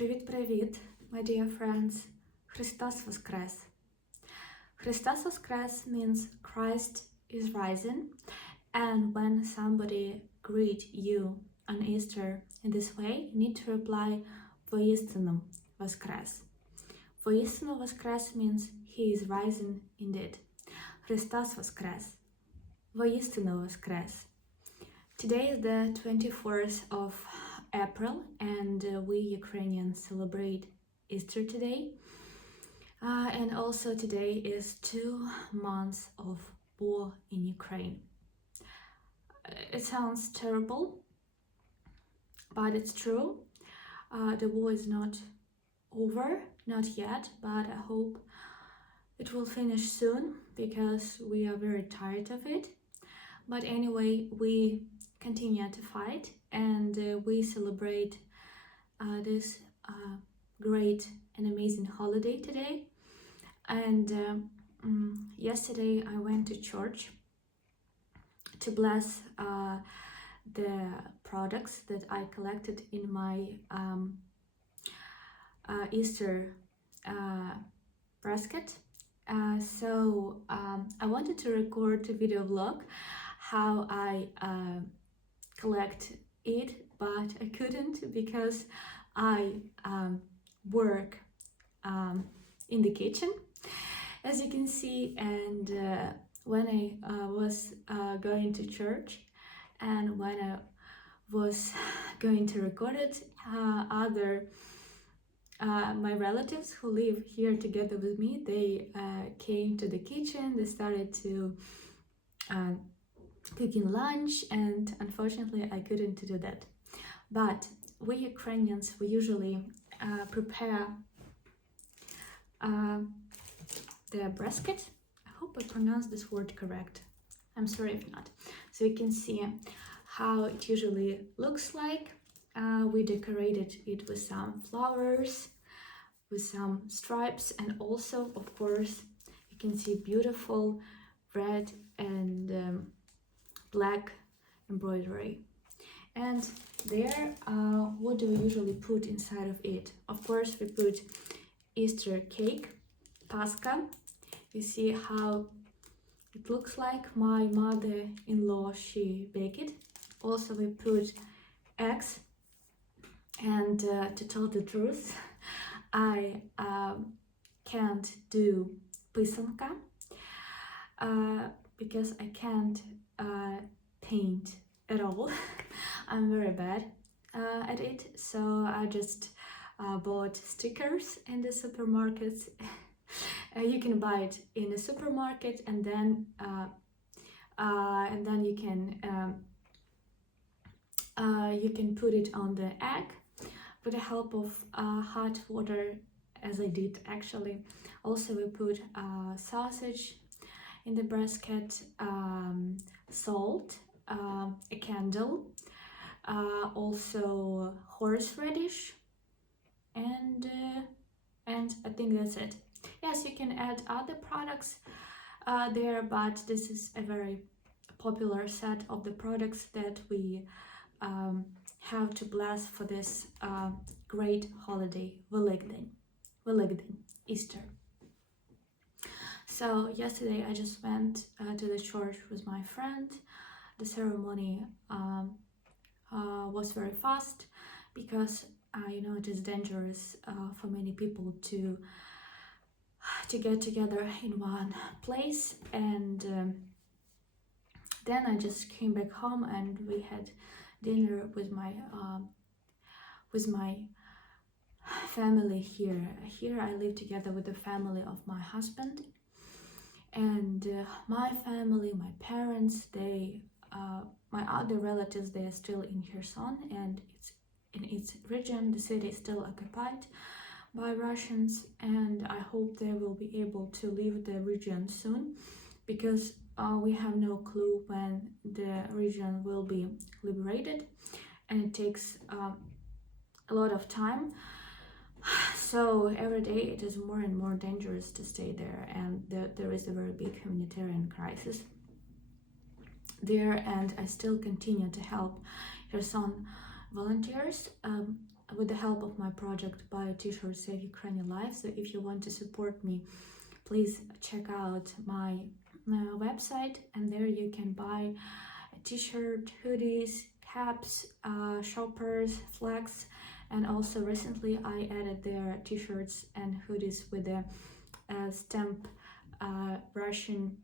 Привіт-привіт, my dear friends. Христос Воскрес. Христос Воскрес means Christ is risen, and when somebody greet you on Easter in this way, you need to reply Воістину Воскрес. Воістину Воскрес means he is risen indeed. Христос Воскрес. Воістину Воскрес. Today is the 24th of April, and we Ukrainians celebrate Easter today. And also today is 2 months of war in Ukraine. It sounds terrible, but it's true. The war is not over, not yet, but I hope it will finish soon because we are very tired of it. But anyway, we continue to fight, and we celebrate this great and amazing holiday today. And yesterday I went to church to bless the products that I collected in my Easter basket. So I wanted to record a video vlog how I collect it, but I couldn't because I work in the kitchen, as you can see. And when I was going to church and when I was going to record it, my relatives who live here together with me, they came to the kitchen. They started to cooking lunch, and unfortunately I couldn't do that. But we Ukrainians, we usually prepare the brisket. I hope I pronounced this word correct. I'm sorry if not. So you can see how it usually looks like. We decorated it with some flowers, with some stripes, and also, of course, you can see beautiful red and black embroidery. And there, what do we usually put inside of it? Of course, we put Easter cake, Pascha. You see how it looks like. My mother-in-law, she baked it. Also, we put eggs. And to tell the truth, I can't do писанка because I can't paint at all. I'm very bad at it, so I just bought stickers in the supermarkets. You can buy it in the supermarket, and then you can put it on the egg with the help of hot water, as I did actually. Also, we put sausage in the basket, salt, a candle, also horseradish, and I think that's it. Yes, you can add other products there, but this is a very popular set of the products that we have to bless for this great holiday, Великдень, Easter. So yesterday I just went to the church with my friend. The ceremony was very fast because you know, it is dangerous for many people to get together in one place. And then I just came back home, and we had dinner with my family here. Here I live together with the family of my husband, and my family, my parents, my other relatives, they are still in Kherson, and it's in its region. The city is still occupied by Russians, and I hope they will be able to leave the region soon, because we have no clue when the region will be liberated, and it takes a lot of time. So every day it is more and more dangerous to stay there, and there is a very big humanitarian crisis there, and I still continue to help Kherson volunteers. with the help of my project, buy a t-shirt Save Ukrainian Life. So if you want to support me, please check out my website, and there you can buy a t-shirt, hoodies, caps, shoppers, flags, and also recently I added their t-shirts and hoodies with the stamp Russian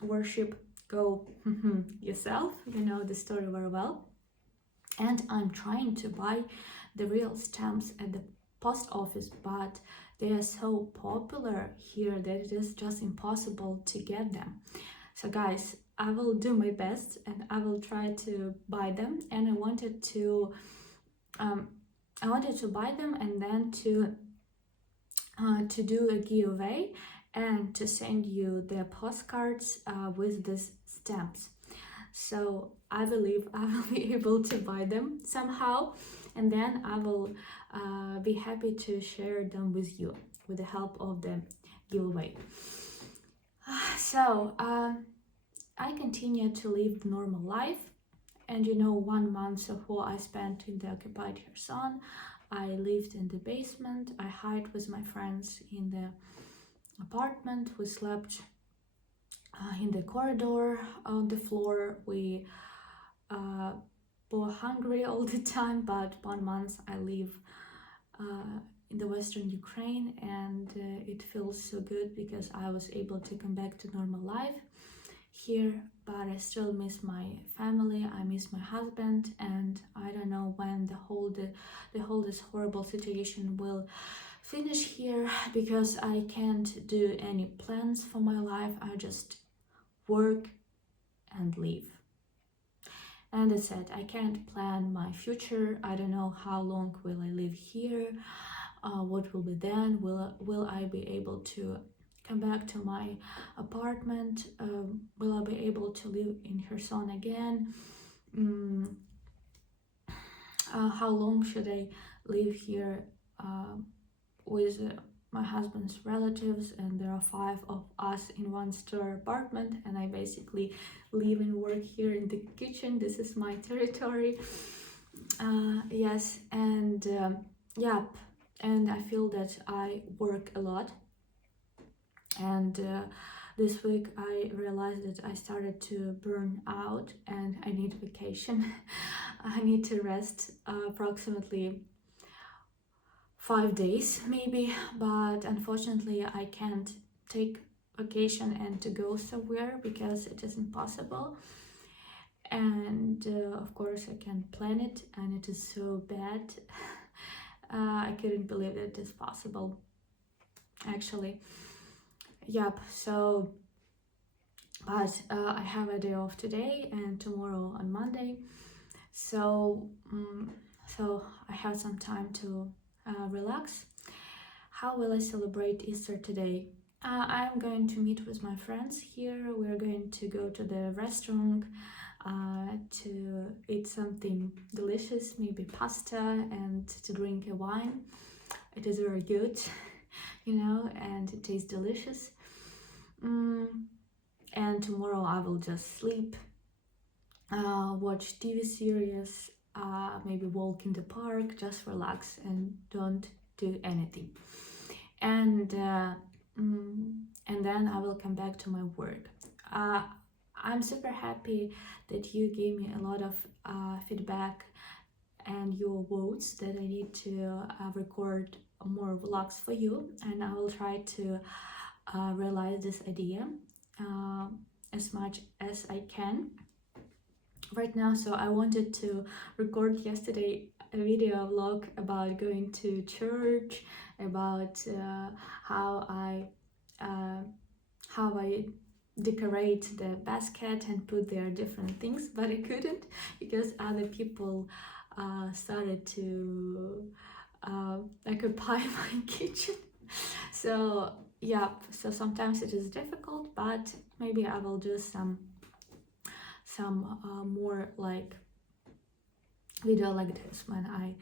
worship, go yourself, you know the story very well. And I'm trying to buy the real stamps at the post office, but they are so popular here that it is just impossible to get them. So guys, I will do my best and I will try to buy them, and I wanted to buy them and then to do a giveaway and to send you the postcards with these stamps. So I believe I will be able to buy them somehow, and then I will be happy to share them with you with the help of the giveaway. So I continue to live the normal life, and you know, 1 month of what I spent in the occupied Kherson. I lived in the basement, I hid with my friends in the apartment, we slept in the corridor on the floor, we were hungry all the time, but 1 month I live in the Western Ukraine, and it feels so good because I was able to come back to normal life here, but I still miss my family, I miss my husband, and I don't know when the whole this horrible situation will finish here, because I can't do any plans for my life. I just work and live, and that's it. I can't plan my future. I don't know how long will I live here, what will be then, will I be able to come back to my apartment, will I be able to live in Kherson again, how long should I live here with my husband's relatives, and there are 5 of us in one store apartment, and I basically live and work here in the kitchen. This is my territory. Yes, and yeah, and I feel that I work a lot, and this week I realized that I started to burn out and I need vacation. I need to rest approximately 5 days maybe, but unfortunately I can't take vacation and to go somewhere because it isn't possible. And of course I can't plan it, and it is so bad. I couldn't believe that it is possible, actually. Yep, so but I have a day off today and tomorrow on Monday, so I have some time to relax. How will I celebrate Easter today? I'm going to meet with my friends here. We're going to go to the restaurant to eat something delicious, maybe pasta, and to drink a wine. It is very good, you know, and it tastes delicious. And tomorrow I will just sleep, watch TV series, maybe walk in the park, just relax and don't do anything. And then I will come back to my work. I'm super happy that you gave me a lot of feedback and your votes that I need to record more vlogs for you, and I will try to realize this idea as much as I can right now. So I wanted to record yesterday a video vlog about going to church, about how I decorate the basket and put there different things, but I couldn't because other people started to occupy my kitchen. So yeah, so sometimes it is difficult, but maybe I will do some more like video like this when I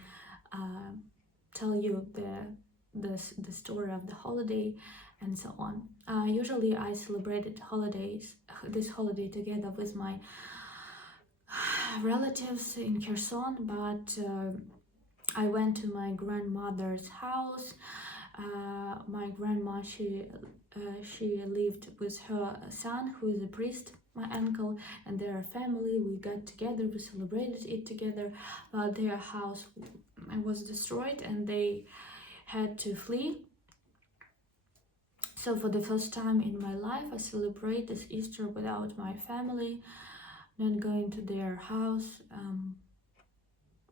tell you the story of the holiday and so on. Usually I celebrated this holiday together with my relatives in Kherson, but I went to my grandmother's house. My grandma, she lived with her son, who is a priest, my uncle, and their family. We got together, we celebrated it together, but their house was destroyed and they had to flee. So for the first time in my life, I celebrate this Easter without my family, not going to their house,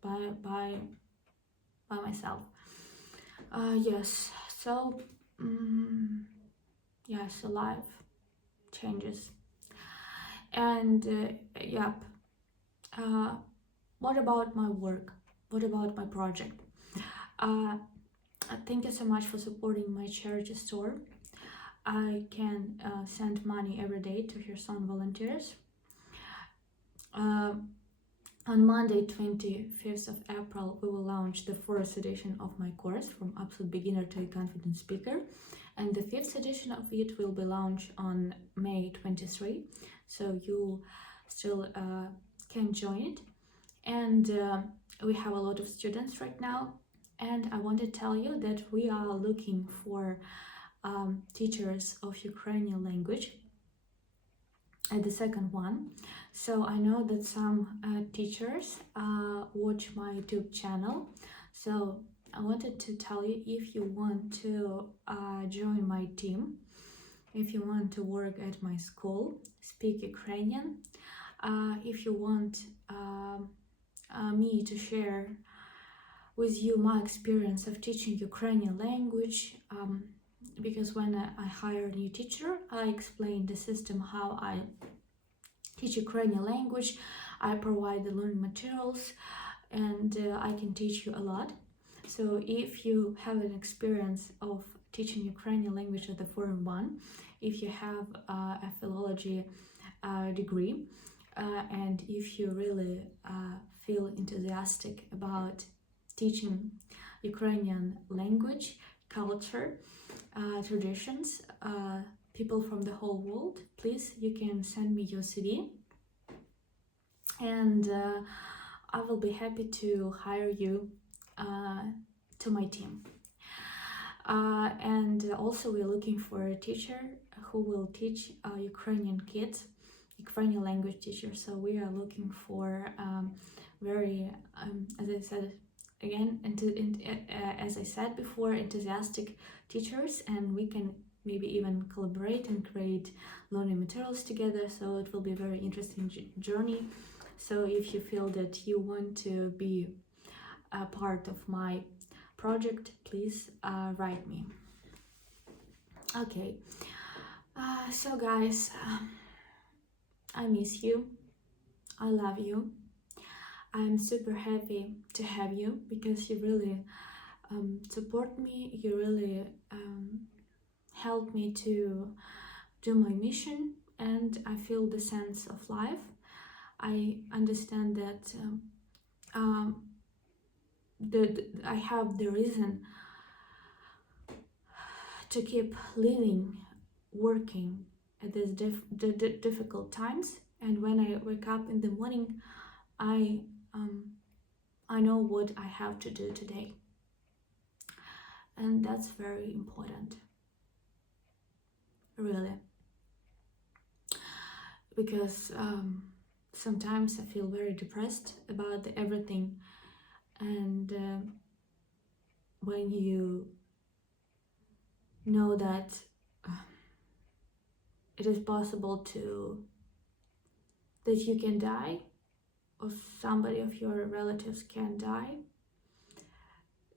by myself. Yes, so yes, life changes. And yep, what about my work? What about my project? Thank you so much for supporting my charity store. I can send money every day to Kherson volunteers. On Monday, 25th of April, we will launch the 4th edition of my course, From Absolute Beginner to a Confident Speaker. And the 5th edition of it will be launched on May 23, so you still can join it. And we have a lot of students right now. And I want to tell you that we are looking for teachers of Ukrainian language at the second one. So I know that some teachers watch my YouTube channel. So I wanted to tell you, if you want to join my team, if you want to work at my school, speak Ukrainian, if you want me to share with you my experience of teaching Ukrainian language, because when I hire a new teacher, I explain the system, how I teach Ukrainian language. I provide the learning materials, and I can teach you a lot. So if you have an experience of teaching Ukrainian language at the Foreign One, if you have a philology degree, and if you really feel enthusiastic about teaching Ukrainian language, culture, traditions, people from the whole world, please, you can send me your CV, and I will be happy to hire you to my team. And also we're looking for a teacher who will teach Ukrainian kids, Ukrainian language teacher. So we are looking for very, as I said again, as I said before, enthusiastic teachers, and we can maybe even collaborate and create learning materials together. So it will be a very interesting journey. So if you feel that you want to be a part of my project, please write me. Okay, so guys, I miss you, I love you. I'm super happy to have you, because you really support me, you really help me to do my mission, and I feel the sense of life. I understand that I have the reason to keep living, working at these difficult times. And when I wake up in the morning, I know what I have to do today, and that's very important, really, because sometimes I feel very depressed about everything, and when you know that it is possible that you can die, or somebody of your relatives can die,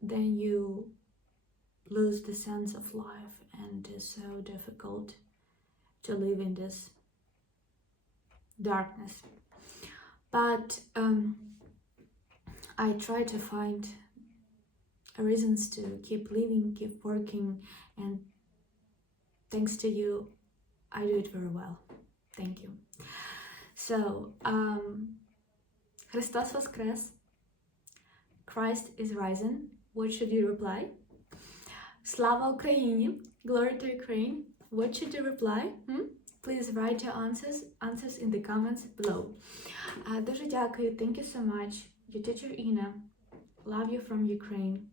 then you lose the sense of life, and it's so difficult to live in this darkness. But I try to find reasons to keep living, keep working, and thanks to you, I do it very well. Thank you. So, Христос Воскрес, Christ is risen. What should you reply? Слава Україні, glory to Ukraine. What should you reply? Please write your answers in the comments below. Дуже дякую, thank you so much, your teacher Ina. Love you from Ukraine.